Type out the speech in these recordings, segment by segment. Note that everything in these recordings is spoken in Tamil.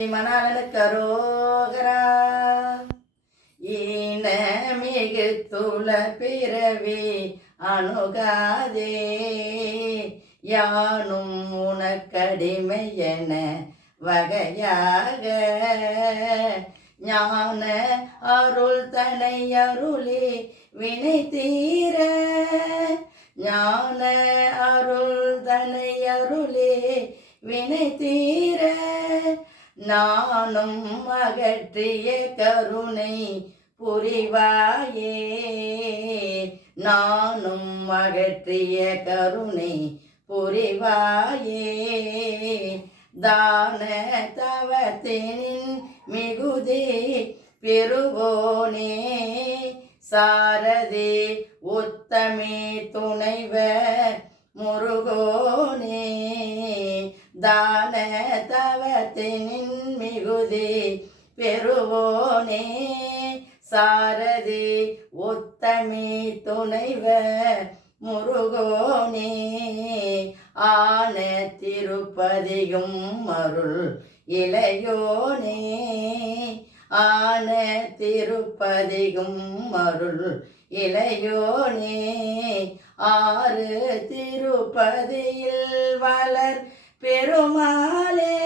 மணாளனுக்கு அரோகரா ஈன மிகு துள பிறவி அணுகாதே. யானும் உனக்கடிமை என வகையாக. ஞான அருள் தனை அருளே வினை தீர. ஞான அருள் தனை அருளே வினை தீர. நானும் அகற்றிய கருணை புரிவாயே. நானும் அகற்றிய கருணை புரிவாயே. தான தவத்தினின் மிகுதி பெருவோனே சாரதி உத்தமே துணைவர் முருகோனே. தான தவத்தினின் மிகுதி பெறுவோனே சாரதி உத்தமி துணைவர் முருகோனே. ஆன திருப்பதியும் அருள் இளையோனே ஆன திருப்பதியும் அருள் இளையோனே. ஆறு திருப்பதியில் வளர் பெருமாளே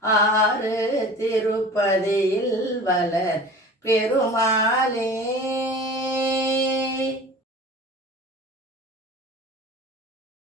ஆறு திருப்பதியில் வளர் பெருமாளே.